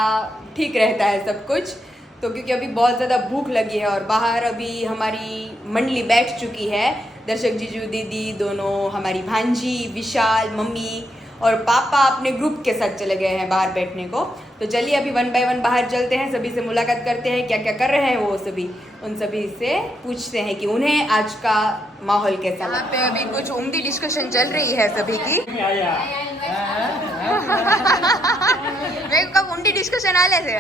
ठीक रहता है सब कुछ. तो क्योंकि अभी बहुत ज़्यादा भूख लगी है और बाहर अभी हमारी मंडली बैठ चुकी है. दर्शक जीजू दीदी दोनों, हमारी भांजी, विशाल, मम्मी और पापा अपने ग्रुप के साथ चले गए हैं बाहर बैठने को. तो चलिए अभी 1 बाय 1 बाहर चलते हैं, सभी से मुलाकात करते हैं, क्या क्या कर रहे हैं वो सभी, उन सभी से पूछते हैं कि उन्हें आज का माहौल कैसा लगा। यहाँ पे अभी कुछ उम्दी डिस्कशन चल रही है सभी की। મેં કહું ઊંડી ડિસ્કશન હાલે છે.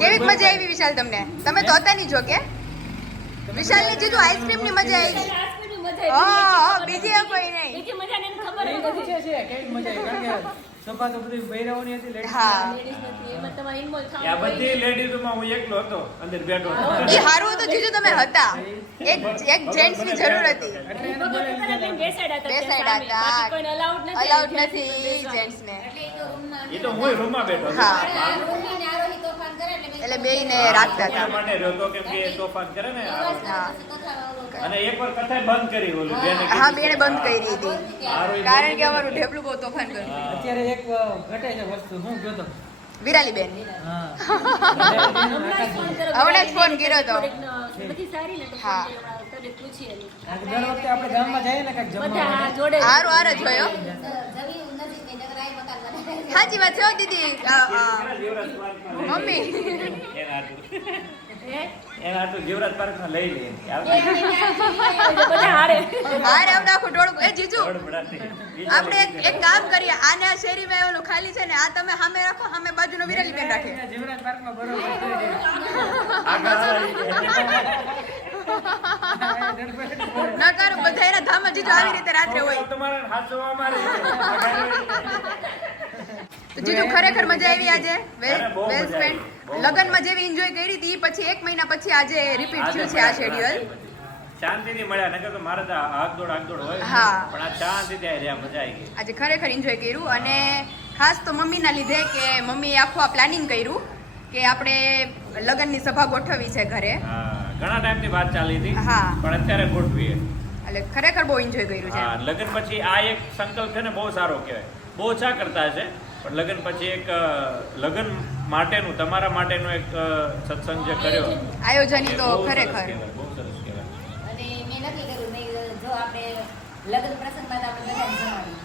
કેવી મજા આવી વિશાલ તમને? તમે તો હતા નહીં જો કે વિશાલની જીતું આઈસ્ક્રીમની મજા આવી. આઈસ્ક્રીમની મજા હા બીજી કોઈ નહીં. બીજી મજા ને ખબર એ બધી છે કેવી મજા આવી, કારણ કે સભા તો બધી બૈરાઓની હતી, ladies હા લેડીઝ નથી એમાં તમારે ઇન્વોલ્વ આ થવાનું બધી લેડીઝમાં હું એકલો હતો અંદર બેઠો હતો. એ હારું હતું જીજુ તમે હતા. એક જેન્ટ્સ ની જરૂર હતી. એટલે એને બોલાવી દીધા. બેસાડ્યા હતા. બાકી કોઈને અલાઉડ નથી અલાઉડ નથી જેન્ટ્સ ને. એટલે એ તો રૂમમાં એ તો હું રૂમમાં બેઠો હતો. હા રૂમની ને આરોહી તોફાન કરે એટલે બેયને રાખતા એટલા હતા. માટે રહ્યો હતો કેમ કે એ તોફાન કરે ને હા અને એકવાર કથા બંધ કરી ઓલું બેને હા બેને બંધ કરી હતી કારણ કે અમારું ઢેપલું બહુ તોફાન કર્યું. અત્યારે એક ઘટે છે વસ્તુ, હું ગયો તો વિરાલી બેન હા હમણાં જ ફોન કર્યો હતો. બધી સારી ને તો હા. ફોન કર્યો, તને પૂછીએ નહીં. આ દર વખતે આપણે ગામમાં જઈએ ને કાંઈક જમવા બધા માટે. જોડે હારું હાર જ હોય હો. જવી નજીક ને જગર આઈ મકાન બનાવે સાચી વાત છે હો દીદી. મમ્મી એના હાટુ જીવરાજ પાર્કમાં લઈ લઈએ બધા હારે હારે આપણે આખું ટોળું. એ જીજુ આપણે આપણે એક કામ કરીએ, આને આ શેરીમાં ઓલું ખાલી છે ને આ તમે સામે રાખો, સામે બાજુનો વિરાલી બેન રાખે. અહીંયા જીવરાજ પાર્કમાં બરોબર છે. નકર બધા એના ધામમાં જીજુ આવી રીતે રાત્રે હોય. તમારે હાચો અમારે તો જીજુ ખરેખર મજા આવી આજે. વેલ અરે, બહુ મજા આવી. સ્પેન્ડ. બહુ લગનમાં જેવી એન્જોય કરી હતી પછી 1 મહિના પછી આજે રિપીટ થયું છે આ શેડ્યુલ. શાંતિથી મળ્યા નકર તો મારે તો આગદોડ હોય હા. પણ આ શાંતિથી આ રહ્યા મજા આવી ગઈ. આજે ખરેખર એન્જોય કર્યું અને ખાસ તો મમ્મીના લીધે કે મમ્મીએ આખું આ પ્લાનિંગ કર્યું કે આપણે લગ્નની સભા ગોઠવવી છે ઘરે. હા ઘણા ટાઈમથી વાત ચાલી હતી હા. પણ અત્યારે ગોઠવીએ. એટલે ખરેખર બહુ એન્જોય કર્યું છે. હા લગ્ન પછી આ એક સંકલ્પ છે ને બહુ સારો કહેવાય. બહુ ઓછા કરતા છે પણ લગ્ન પછી એક લગ્ન માટેનું તમારા માટેનું એક સત્સંગ જે કર્યો આયોજન એ તો બહુ સરસ ખરેખર કહેવાય, બહુ સરસ કહેવાય. અને મેં નક્કી કર્યું મેં જો આપણે લગ્ન પ્રસંગમાં તો આપણે બધાને જમાડીએ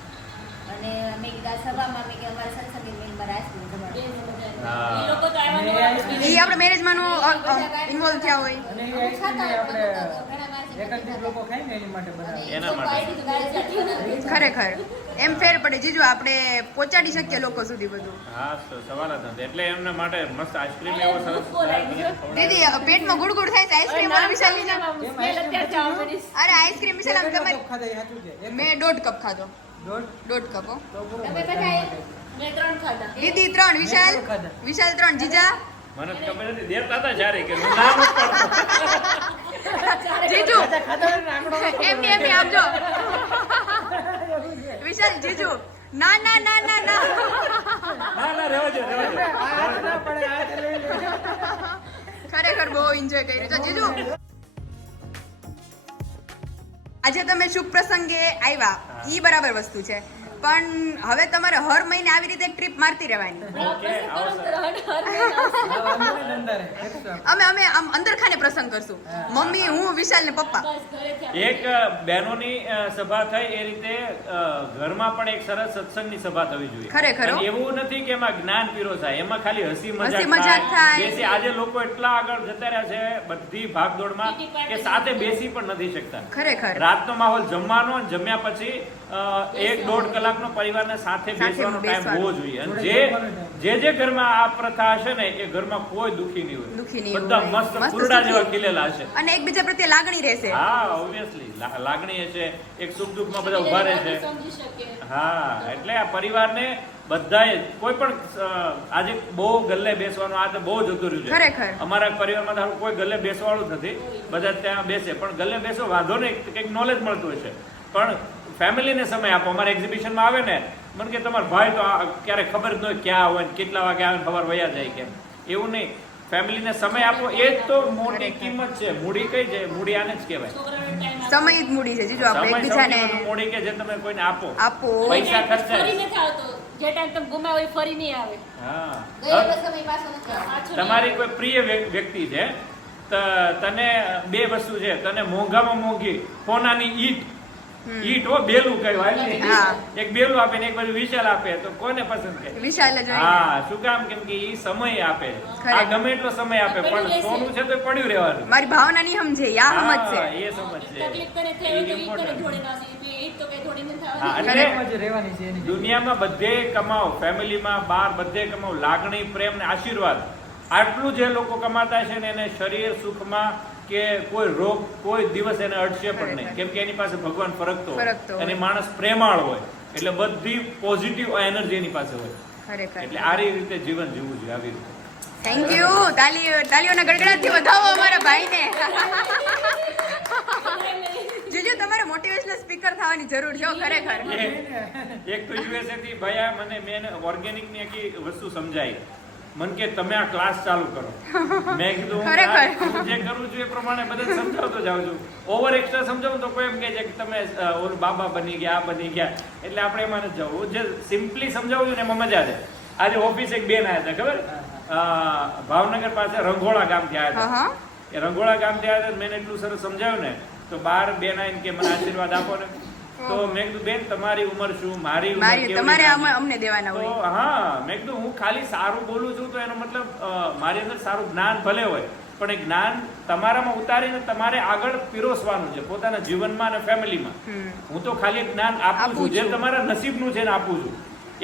અને મેં કીધું આ સભામાં મેં કે અમારા સત્સંગી મેં મારા આઈસ્ક્રીમ જમાડીએ હા. ઈ લોકો તો આવ્યા ઈ આપણે મેરેજમાં ઇન્વોલ્વ થયા હોય. અને એ આઈસ્ક્રીમ આપણે એકાંતિક લોકો ખાય ને એની માટે બધા. એના માટે. ખરેખર એમ ફેર પડે જીજુ આપણે પહોંચાડી શકીએ લોકો સુધી બધું. હા સવાલ જ નથી એટલે એમના માટે મસ્ત આઈસ્ક્રીમ એવો સરસ દીદી પેટમાં ગુડગુડ થાય છે આઈસ્ક્રીમ વાળા વિશાલની જેમ. સ્મેલ અત્યારે જ આવવા મળી. અરે આઈસ્ક્રીમ વિશાલ આમ કેટલા તમારે કપ ખાધા એ સાચું છે? એક મેં 1.5 કપ ખાધો. દોઢ? 1.5 કપ હો. તો પૂરું. તમે બધા મેં 3 ખાધા. દીદી 3, વિશાલ મેં ખાધા. વિશાલ 3, જીજા મને તો ખબર નથી દેતા હતા જ્યારે કે હું નામ જ પાડતો. જીજુ ખાધા હોય ને આંકડો. એમની એમની આપજો. વિશાલ જીજુ ના ના ના ના ના ના રહેવા દો રહેવા દો. આ હાથ ના પડે, આ હાથ લઈ લે. ખરેખર બહુ એન્જોય કર્યું છે જીજુ. આજે તમે શુભ પ્રસંગે આવ્યા ઈ બરાબર વસ્તુ છે પણ હવે તમારે હર મહિને આવી રીતે એક ટ્રીપ મારતી રહેવાની. ઓકે આવો સર. આ વાંધો નહીં ધંધારે. એકસો. અમે આમ અંદર ખાને પ્રસંગ કરશું. મમ્મી, હું, વિશાલ ને પપ્પા. બસ ઘરેથી એક બહેનોની સભા થઈ એ રીતે ઘરમાં પણ એક સરસ સત્સંગની સભા થવી જોઈએ. ખરેખર હો. અને એવું નથી કે એમાં જ્ઞાન પીરસાય, એમાં ખાલી હસી હસી મજાક મજાક થાય. બેસી આજે લોકો એટલા આગળ જતા રહ્યા છે બધી ભાગદોડમાં કે સાથે બેસી પણ નથી શકતા. ખરેખર રાતનો માહોલ જમવાનો અને જમ્યા પછી 1-1.5 કલાકનો પરિવારને સાથે બેસવાનો ટાઈમ બેસવાનો. હોવો જોઈએ. અને જે ઘરમાં આ પ્રથા હશે ને એ ઘરમાં કોઈ દુખી નહીં દુઃખી હોય. નહીં બધા હોય. મસ્ત મસ્ત ફૂલડા સુખી. જેવા ખીલેલા હશે. અને એકબીજા પ્રત્યે લાગણી રહેશે. હા ઓબ્વિયસલી લાગણી છે, એક સુખ દુઃખમાં બધા ઉભા રહે છે. સમજી શકે. હા એટલે આ પરિવારને બધાએ કોઈ પણ આજે બહુ ગલ્લે બેસવાનું આ તો બહુ જતું રહ્યું છે. ખરેખર. અમારા પરિવારમાં તો કોઈ ગલ્લે બેસવાળું જ નથી, બધા ત્યાં બેસે પણ ગલ્લે બેસો વાંધો નહીં, કંઈક નોલેજ મળતું હશે પણ ફેમિલીને સમય આપો. અમારે એક્ઝિબિશનમાં આવે ને મને કે તમારા ભાઈ તો ક્યારે ખબર જ ન હોય ક્યાં હોય ને કેટલા વાગે આવે ને ખબર વયા જાય કેમ, એવું નહીં. ફેમિલીને સમય આપો એ જ તો મોટી કિંમત છે. મૂડી કઈ છે? મૂડી આને જ કહેવાય. છોકરાઓને time સમય જ મૂડી છે જીજુ. આપણે સમય એકબીજાને સૌથી વધુ મૂડી કે જે તમે કોઈને આપો. આપો. પૈસા ફરી ખર્ચાય. નથી આવતો. જે ટાઈમ તમે ગુમાવો એ ફરી નહીં આવે. હા ગયેલો સમય પાછો નથી આવતો. પાછું તમારી કોઈ પ્રિય વ્યક્તિ છે તને 2 વસ્તુ છે, તને મોંઘામાં મોંઘી સોનાની ઈંટ ઈટ હો બેલું કહેવાય ને. હા. એક બેલું આપે ને એક બાજુ વિશાલ આપે તો કોને પસંદ કરે? વિશાલ જ હોય ને. હા, શું કામ? કેમ કે ઈ સમય આપે. આ ગમે એટલો સમય આપે પણ સોનું છે તો એ પડ્યું રહેવાનું. મારી ભાવના નહીં સમજે યા હા, સમજશે. એ સમજશે. તકલીફ કરે થઈ હોય તો ઈ કરે Important. જોડે ના આવશે. ઈ તો કઈ થોડી નથી હા, થવાની. એટલે જ રહેવાની છે એની. દુનિયામાં બધે કમાઓ, ફેમિલીમાં બહાર બધે કમાઓ, લાગણી, પ્રેમ ને આશીર્વાદ, આટલું જે લોકો કમાતા છે ને એને શરીર સુખમાં કે કોઈ રોગ કોઈ દિવસ એને અડશે પણ નહીં. કેમ કે એની પાસે ભગવાન ફરકતો ફરકતો હોય હોય. અને માણસ પ્રેમાળ હોય એટલે બધી પોઝિટિવ એનર્જી એની પાસે હોય. ખરેખર. એટલે આ રીતે જીવન જીવવું જોઈએ આવી રીતે. Thank you. તાલીઓના ગડગડાટથી વધાવો અમારા ભાઈને. જીજુ તમારે મોટિવેશનલ સ્પીકર થવાની જરૂર છે હો, ખરેખર. એક તો યુએસએ થી ભયા મેં ઓર્ગેનિક ની આખી વસ્તુ સમજાઈ. મન કે તમે આ ક્લાસ ચાલુ કરો. મેં કીધું ખરેખર. હું જે કરું છું એ પ્રમાણે બધાને સમજાવતો જાઉં છું. ઓવર એક્સ્ટ્રા સમજાવું તો કોઈ એમ કહે છે કે તમે ઓલું બાબા બની ગયા આ બની ગયા, એટલે આપણે એમાં નથી જવું. જે સિમ્પલી સમજાવું છું ને એમાં મજા છે. આજે ઓફિસ એક બેન આવ્યા હતા ખબર, ભાવનગર પાસે રંઘોળા ગામથી આવ્યા હા, હતા. એ રંઘોળા ગામથી આવ્યા હતા, મેં એટલું સરસ સમજાવ્યું ને તો બાર બેન આવીને કે મને આશીર્વાદ આપો ને. તો મેં કીધું બેન તમારી ઉંમર શું, મારી ઉંમર મારી કેવડી તમારે નાની? અમને દેવાના તો હોય. હા, મેં કીધું હું ખાલી સારું બોલું છું તો એનો મતલબ મારી અંદર સારું જ્ઞાન ભલે હોય પણ એ જ્ઞાન તમારામાં ઉતારીને તમારે આગળ પીરોસવાનું છે પોતાના જીવનમાં અને ફેમિલીમાં. હું તો ખાલી જ્ઞાન આપું છું જે તમારા નસીબનું છે ને આપું છું.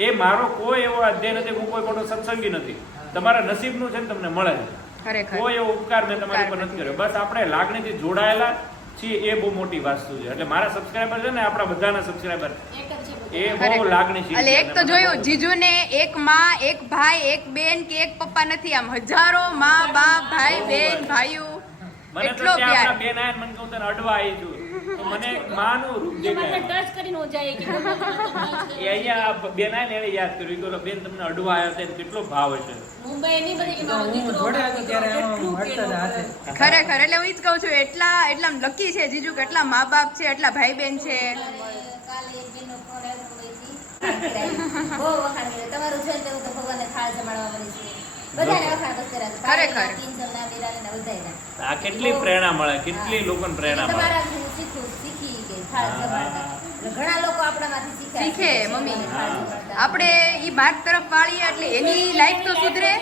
એ મારો કોઈ એવો અધ્યય નથી, હું કોઈ મોટો સત્સંગી નથી. તમારા નસીબનું છે ને તમને મળે છે. ખરેખર. કોઈ એવો ઉપકાર મેં તમારી ઉપર નથી કર્યો. બસ આપણે લાગણીથી જોડાયેલા છીએ એ બહુ મોટી વસ્તુ છે. એટલે મારા સબસ્ક્રાઈબર છે ને આપણા બધાના સબસ્ક્રાઈબર એક જ છે બધું. એ બહુ ખરેખર. લાગણીશીલ એટલે છે. એક તો જોયું જીજુને એક માં એક ભાઈ એક બેન કે એક પપ્પા નથી, આમ હજારો માં બાપ ભાઈ બેન ભાઈઓ મને તો એટલો ત્યાં પ્યાર. આપણા બેન આયા ને મને કહું તને અડવા આવી છું તો મને માનું રૂપ એ મને દેખાય. ટચ કરીને હું જાય કે ગમે તે મને touch એ કરે. અહીંયા બેન આયા ને એને યાદ કર્યું કે ઓલો બેન તમને અડવા આવ્યા હતા એને કેટલો ભાવ હશે. મુંબઈ ની બધી કે મારો હું દીકરો જોડે મારો હતો દીકરો ત્યારે આમ કેટલું મળતા જ પેલું હાથે. ખરેખર. એટલે હું ઈ જ કહું છું એટલા લકી છે જીજુ, કેટલા મા બાપ છે, એટલા ભાઈ બેન છે. કાલે એક બેનનો ફોન આવ્યો તો એથી બહુ વખાણ કર્યું. તમારું જોઈને તો હું તો ભગવાનને થાળ જમાડવા મળી છું. બધાને વખાણ બસ કર્યા છે. ખરેખર. તીન જણના, બેરાના, બધાયના. આ કેટલી પ્રેરણા મળે, કેટલી લોકોને પ્રેરણા મળે. તમારાથી હું શીખી કે થાળ જમાડતા. એટલે ઘણા લોકો આપણામાંથી શીખ્યા છે. શીખે મમ્મી. થાળ જમાડતા. આપણે ઈ માર્ગ તરફ વાળીએ એટલે એની લાઈફ તો સુધરે.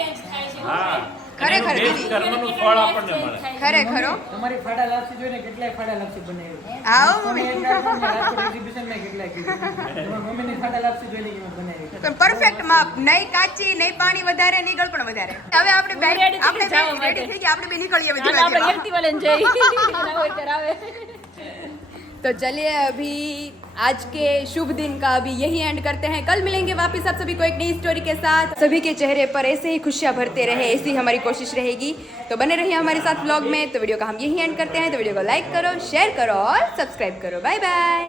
હા, ખરેખર અને એનું દીદી. best કર્મનું ફળ આપણને મળે. ખરેખર હો. તમારી ફાડા લાપસી જોઈને કેટલાય ફાડા લાપસી બનાવી. આવો તમે મમ્મી. એક વાર તમને રાજકોટ exhibition-માં કેટલાય કીધું. તમારી મમ્મીની ફાડા લાપસી જોઈને કે મેં બનાવી. પણ પરફેક્ટ માપ, નહીં કાચી નહીં પાણી વધારે નહીં ગળપણ વધારે. હવે આપણે બે Ready થઈ આપણે જાઓ બે માટે. ready થઈ ગયા, આપણે બે નીકળીએ હવે અને આપણે ધીમે એક્ટિવા લઈને જઈએ. ના હોય ત્યારે આવે. तो चलिए अभी आज के शुभ दिन का अभी यही एंड करते हैं. कल मिलेंगे वापस आप सभी को एक नई स्टोरी के साथ. सभी के चेहरे पर ऐसे ही खुशियां भरते रहे, ऐसी हमारी कोशिश रहेगी. तो बने रहिए हमारे साथ व्लॉग में. तो वीडियो का हम यही एंड करते हैं. तो वीडियो को लाइक करो, शेयर करो और सब्सक्राइब करो. Bye bye.